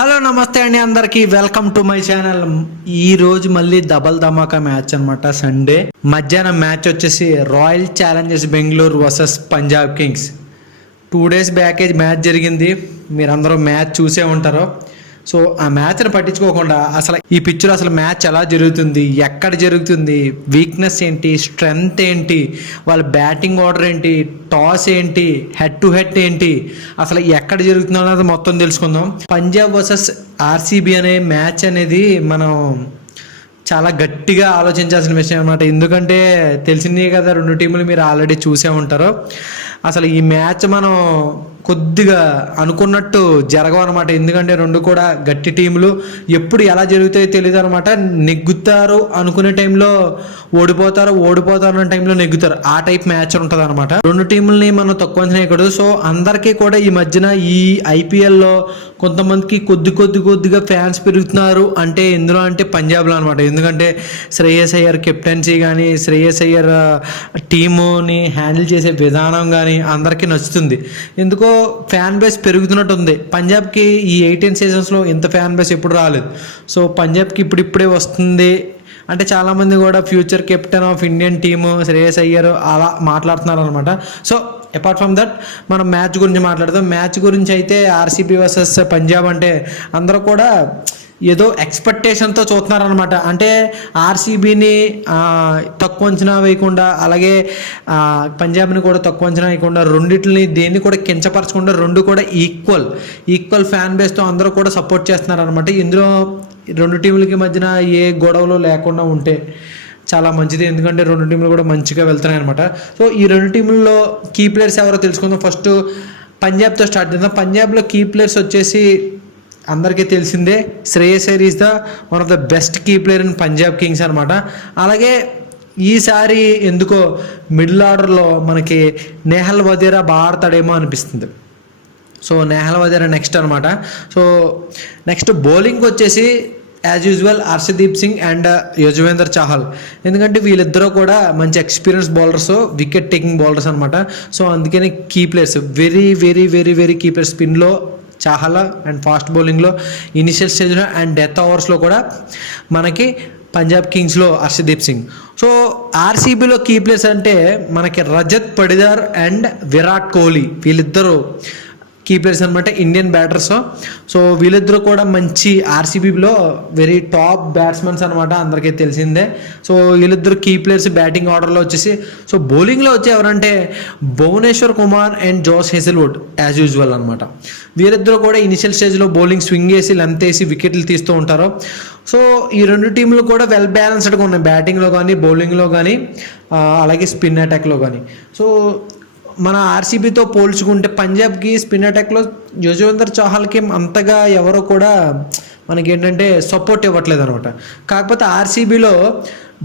Hello నమస్తే అండి అందరికి వెల్కమ్ టు మై ఛానల్. ఈ రోజు మళ్ళీ డబల్ ధమాకా మ్యాచ్ అనమాట. సండే మధ్యాహ్నం మ్యాచ్ వచ్చేసి royal Challengers Bengaluru versus Punjab Kings. 2 days back match జరిగింది. మీరందరూ మ్యాచ్ చూసే ఉంటారు. సో ఆ మ్యాచ్ని పట్టించుకోకుండా అసలు ఈ పిచ్లో అసలు మ్యాచ్ ఎలా జరుగుతుంది, ఎక్కడ జరుగుతుంది, వీక్నెస్ ఏంటి, స్ట్రెంగ్త్ ఏంటి, వాళ్ళ బ్యాటింగ్ ఆర్డర్ ఏంటి, టాస్ ఏంటి, హెడ్ టు హెడ్ ఏంటి, అసలు ఎక్కడ జరుగుతుంది అన్నది మొత్తం తెలుసుకుందాం. పంజాబ్ వర్సెస్ ఆర్సీబీ అనే మ్యాచ్ అనేది మనం చాలా గట్టిగా ఆలోచించాల్సిన విషయం అనమాట. ఎందుకంటే తెలిసిందే కదా, 2 టీములు మీరు ఆల్రెడీ చూసే ఉంటారు. అసలు ఈ మ్యాచ్ మనం కొద్దిగా అనుకున్నట్టు జరగవన్నమాట. ఎందుకంటే 2 కూడా గట్టి టీములు. ఎప్పుడు ఎలా జరుగుతాయో తెలియదు అనమాట. నెగ్గుతారు అనుకునే టైంలో ఓడిపోతారు అన్న టైంలో నెగ్గుతారు. ఆ టైప్ మ్యాచ్ ఉంటుంది అనమాట. 2 టీములని మనం తక్కువ అంచనా వేయకూడదు. సో అందరికీ కూడా ఈ మధ్యన ఈ ఐపీఎల్లో కొంతమందికి కొద్దిగా ఫ్యాన్స్ పెరుగుతున్నారు అంటే ఎందులో అంటే పంజాబ్లో అనమాట. ఎందుకంటే శ్రేయస్ అయ్యర్ కెప్టెన్సీ కానీ, శ్రేయస్ అయ్యర్ టీముని హ్యాండిల్ చేసే విధానం కానీ అందరికీ నచ్చుతుంది. ఎందుకో ఫ్యాన్ బేస్ పెరుగుతున్నట్టు ఉంది. పంజాబ్కి ఈ 18 seasonsలో ఇంత ఫ్యాన్ బేస్ ఎప్పుడు రాలేదు. సో పంజాబ్కి ఇప్పుడిప్పుడే వస్తుంది అంటే చాలామంది కూడా future captain of Indian team Shreyas Iyer అలా మాట్లాడుతున్నారు అనమాట. సో అపార్ట్ ఫ్రమ్ దట్ మనం మ్యాచ్ గురించి మాట్లాడదాం. మ్యాచ్ గురించి అయితే ఆర్సీబీ వర్సెస్ పంజాబ్ అంటే అందరూ కూడా ఏదో ఎక్స్పెక్టేషన్తో చూస్తున్నారనమాట. అంటే ఆర్సీబీని తక్కువ అంచనా వేయకుండా, అలాగే పంజాబ్ని కూడా తక్కువ అంచనా వేయకుండా, రెండింటిని దేన్ని కూడా కించపరచకుండా 2 కూడా ఈక్వల్ ఫ్యాన్ బేస్తో అందరూ కూడా సపోర్ట్ చేస్తున్నారనమాట. ఇందులో 2 టీములకి మధ్యన ఏ గొడవలు లేకుండా ఉంటే చాలా మంచిది. ఎందుకంటే 2 టీములు కూడా మంచిగా వెళ్తున్నాయి అనమాట. సో ఈ 2 టీముల్లో కీ ప్లేయర్స్ ఎవరో తెలుసుకుందాం. ఫస్ట్ పంజాబ్తో స్టార్ట్ చేద్దాం. పంజాబ్లో కీ ప్లేయర్స్ వచ్చేసి అందరికీ తెలిసిందే, Shreyas Iyer is the one of the best key player in Punjab Kings అనమాట. అలాగే ఈసారి ఎందుకో మిడిల్ ఆర్డర్లో మనకి నేహల్ వధేరా బాగా ఆడతాడేమో అనిపిస్తుంది. సో నేహల్ వధేరా నెక్స్ట్ అనమాట. సో నెక్స్ట్ బౌలింగ్ వచ్చేసి as usual Harshdeep Singh and Yuzvendra Chahal. ఎందుకంటే వీళ్ళిద్దరూ కూడా మంచి experience bowlers, wicket taking bowlers అనమాట. సో అందుకని key players, very key players. స్పిన్లో చాహల్ అండ్ ఫాస్ట్ బౌలింగ్లో ఇనిషియల్ స్టేజ్లో అండ్ డెత్ ఓవర్స్లో కూడా మనకి పంజాబ్ కింగ్స్లో హర్షదీప్ సింగ్. సో ఆర్సీబీలో కీ ప్లేయర్స్ అంటే మనకి రజత్ పడిదార్ అండ్ విరాట్ కోహ్లీ, వీళ్ళిద్దరూ కీ ప్లేయర్స్ అనమాట, ఇండియన్ బ్యాటర్స్. సో వీళ్ళిద్దరూ కూడా మంచి ఆర్సీబీలో వెరీ టాప్ బ్యాట్స్మెన్స్ అనమాట, అందరికీ తెలిసిందే. సో వీళ్ళిద్దరు కీ ప్లేయర్స్ బ్యాటింగ్ ఆర్డర్లో వచ్చేసి. సో బౌలింగ్లో వచ్చి ఎవరంటే Bhuvneshwar Kumar and Josh Hazlewood as usual అనమాట. వీళ్ళిద్దరూ కూడా ఇనిషియల్ స్టేజ్లో బౌలింగ్ స్వింగ్ వేసి లెంత్ వేసి వికెట్లు తీస్తూ ఉంటారు. సో ఈ 2 టీంలు కూడా వెల్ బ్యాలెన్స్డ్గా ఉన్నాయి, బ్యాటింగ్లో కానీ, బౌలింగ్లో కానీ, అలాగే స్పిన్ అటాక్లో కానీ. సో మన ఆర్సీబీతో పోల్చుకుంటే పంజాబ్కి స్పిన్ అటాక్లో యజువేంద్ర చాహల్కి అంతగా ఎవరో కూడా మనకి ఏంటంటే సపోర్ట్ ఇవ్వట్లేదు అనమాట. కాకపోతే ఆర్సీబీలో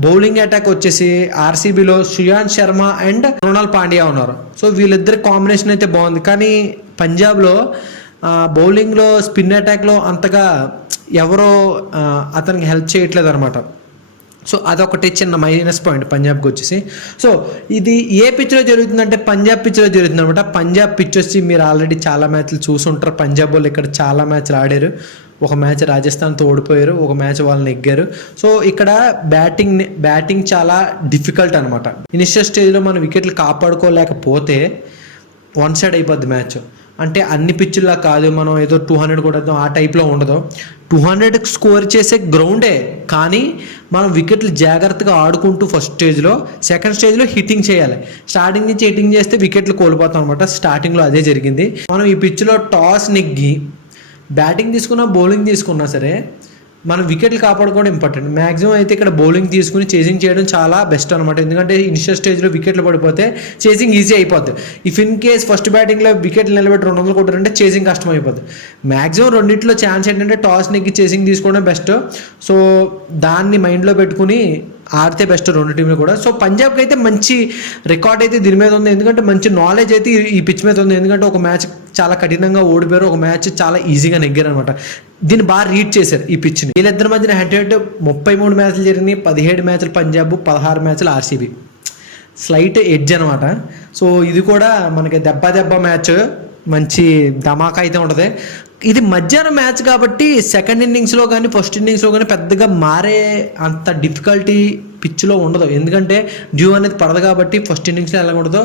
బౌలింగ్ అటాక్ వచ్చేసి ఆర్సీబీలో శ్రేయాన్స్ శర్మ అండ్ కృణాల్ పాండ్యా ఉన్నారు. సో వీళ్ళిద్దరి కాంబినేషన్ అయితే బాగుంది. కానీ పంజాబ్లో బౌలింగ్లో స్పిన్ అటాక్లో అంతగా ఎవరో అతనికి హెల్ప్ చేయట్లేదు అనమాట. సో అదొకటి చిన్న మైనస్ పాయింట్ పంజాబ్కి వచ్చేసి. సో ఇది ఏ పిచ్లో జరుగుతుందంటే పంజాబ్ పిచ్లో జరుగుతుంది అనమాట. పంజాబ్ పిచ్ వచ్చి మీరు ఆల్రెడీ చాలా మ్యాచ్లు చూసుంటారు. పంజాబ్ వాళ్ళు ఇక్కడ చాలా మ్యాచ్లు ఆడారు. ఒక మ్యాచ్ రాజస్థాన్తో ఓడిపోయారు, ఒక మ్యాచ్ వాళ్ళని నెగ్గారు. సో ఇక్కడ బ్యాటింగ్ చాలా డిఫికల్ట్ అనమాట. ఇనిషియల్ స్టేజ్లో మనం వికెట్లు కాపాడుకోలేకపోతే 1 side అయిపోద్ది మ్యాచ్. అంటే అన్ని పిచ్చుల్లా కాదు, మనం ఏదో 200 కొట్టేద్దాం ఆ టైప్లో ఉండదు. 200 స్కోర్ చేసే గ్రౌండే, కానీ మనం వికెట్లు జాగ్రత్తగా ఆడుకుంటూ ఫస్ట్ స్టేజ్లో, సెకండ్ స్టేజ్లో హిట్టింగ్ చేయాలి. స్టార్టింగ్ నుంచి హిట్టింగ్ చేస్తే వికెట్లు కోల్పోతాం అనమాట. స్టార్టింగ్లో అదే జరిగింది. మనం ఈ పిచ్లో టాస్ నెగ్గి బ్యాటింగ్ తీసుకున్నా, బౌలింగ్ తీసుకున్నా సరే మనం వికెట్లు కాపాడుకోవడం ఇంపార్టెంట్. మ్యాక్సిమం అయితే ఇక్కడ బౌలింగ్ తీసుకుని చేసింగ్ చేయడం చాలా బెస్ట్ అనమాట. ఎందుకంటే ఇనిషియల్ స్టేజ్లో వికెట్లు పడిపోతే చేసింగ్ ఈజీ అయిపోద్ది. ఇఫ్ ఇన్ కేస్ ఫస్ట్ బ్యాటింగ్లో వికెట్లు నిలబెట్టి 200 కొట్టారంటే చేసింగ్ కష్టం అయిపోద్ది. మ్యాక్సిమం రెండింటిలో ఛాన్స్ ఏంటంటే టాస్ నెగ్గి చేసింగ్ తీసుకోవడం బెస్ట్. సో దాన్ని మైండ్లో పెట్టుకుని ఆడితే బెస్ట్ 2 టీంలు కూడా. సో పంజాబ్కి అయితే మంచి రికార్డ్ అయితే దీని మీద ఉంది. ఎందుకంటే మంచి నాలెడ్జ్ అయితే ఈ పిచ్ మీద ఉంది. ఎందుకంటే ఒక మ్యాచ్ చాలా కఠినంగా ఓడిపోయారు, ఒక మ్యాచ్ చాలా ఈజీగా నెగ్గారు అనమాట. దీన్ని బాగా రీడ్ చేశారు ఈ పిచ్ని. వీళ్ళిద్దరి మధ్యన హెడ్ 33 మ్యాచ్లు జరిగినాయి. 17 మ్యాచ్లు పంజాబ్, 16 మ్యాచ్లు ఆర్సీబీ. స్లైట్ ఎడ్జ్ అనమాట. సో ఇది కూడా మనకి దెబ్బ మ్యాచ్, మంచి ధమాకా అయితే ఉంటుంది. ఇది మధ్యాహ్నం మ్యాచ్ కాబట్టి సెకండ్ ఇన్నింగ్స్లో కానీ ఫస్ట్ ఇన్నింగ్స్లో కానీ పెద్దగా మారే అంత డిఫికల్టీ పిచ్లో ఉండదు, ఎందుకంటే డ్యూ అనేది పడదు కాబట్టి ఫస్ట్ ఇన్నింగ్స్లో ఎలాగ ఉండదో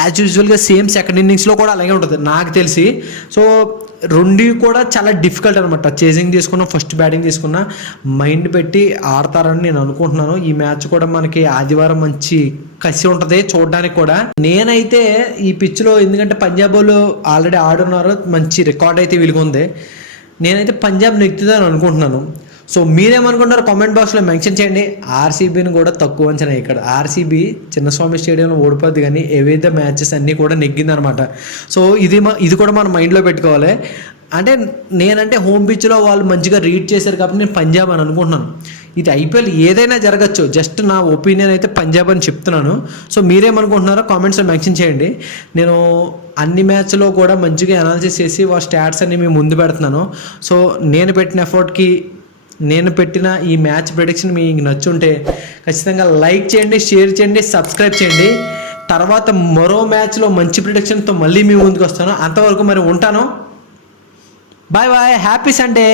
యాజ్ యూజువల్గా సేమ్ సెకండ్ ఇన్నింగ్స్లో కూడా అలాగే ఉంటుంది నాకు తెలిసి. సో రెండు కూడా చాలా డిఫికల్ట్ అనమాట. చేజింగ్ తీసుకున్నా ఫస్ట్ బ్యాటింగ్ తీసుకున్నా మైండ్ పెట్టి ఆడతారని నేను అనుకుంటున్నాను. ఈ మ్యాచ్ కూడా మనకి ఆదివారం మంచి కసి ఉంటుంది చూడడానికి కూడా. నేనైతే ఈ పిచ్లో, ఎందుకంటే పంజాబ్ వాళ్ళు ఆల్రెడీ ఆడున్నారు, మంచి రికార్డ్ అయితే వీలుగుంది, నేనైతే పంజాబ్ నెగ్గుతుందని అనుకుంటున్నాను. సో మీరేమనుకుంటారు కామెంట్ బాక్స్లో మెన్షన్ చేయండి. ఆర్సీబీని కూడా తక్కువ అంచనా. ఇక్కడ ఆర్సీబీ చిన్నస్వామి స్టేడియంలో ఓడిపోద్ది కానీ ఏవైతే మ్యాచెస్ అన్నీ కూడా నెగ్గిందనమాట. సో ఇది కూడా మనం మైండ్లో పెట్టుకోవాలి. అంటే నేనంటే హోమ్ పిచ్లో వాళ్ళు మంచిగా రీడ్ చేశారు కాబట్టి నేను పంజాబ్ అని అనుకుంటున్నాను. ఇది ఐపీఎల్ ఏదైనా జరగచ్చు, జస్ట్ నా ఒపీనియన్ అయితే పంజాబ్ అని చెప్తున్నాను. సో మీరేమనుకుంటున్నారో కామెంట్స్లో మెన్షన్ చేయండి. నేను అన్ని మ్యాచ్లో కూడా మంచిగా అనాలిసిస్ చేసి వాళ్ళ స్టాట్స్ అన్ని మేము ముందు పెడుతున్నాను. సో నేను పెట్టిన ఎఫర్ట్కి నేను పెట్టిన ఈ మ్యాచ్ ప్రెడిక్షన్ మీకు నచ్చుంటే ఖచ్చితంగా లైక్ చేయండి, షేర్ చేయండి, సబ్స్క్రైబ్ చేయండి. తర్వాత మరో మ్యాచ్లో మంచి ప్రెడిక్షన్తో మళ్ళీ మీ ముందుకు వస్తాను. అంతవరకు మరి ఉంటాను. Bye bye, happy Sunday.